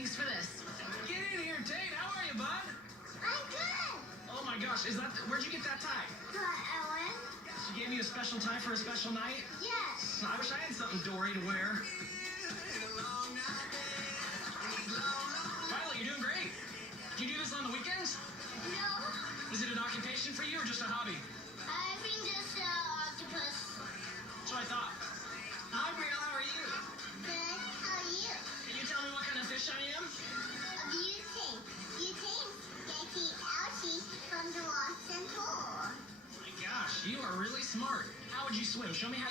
Thanks for this. Get in here, Tate. How are you, bud? I'm good. Oh my gosh, where'd you get that tie? Ellen? She gave me a special tie for a special night? Yes. I wish I had something Dory to wear. Violet, you're doing great. Do you do this on the weekends? No. Is it an occupation for you or just a hobby? I've been just an octopus. That's what I thought. Hi, Brielle, how are you? Good. How are you? Can you tell me what kind of fish I am? A beauty. Getting ouchie from the lost and tour. My gosh, you are really smart. How would you swim? Show me how.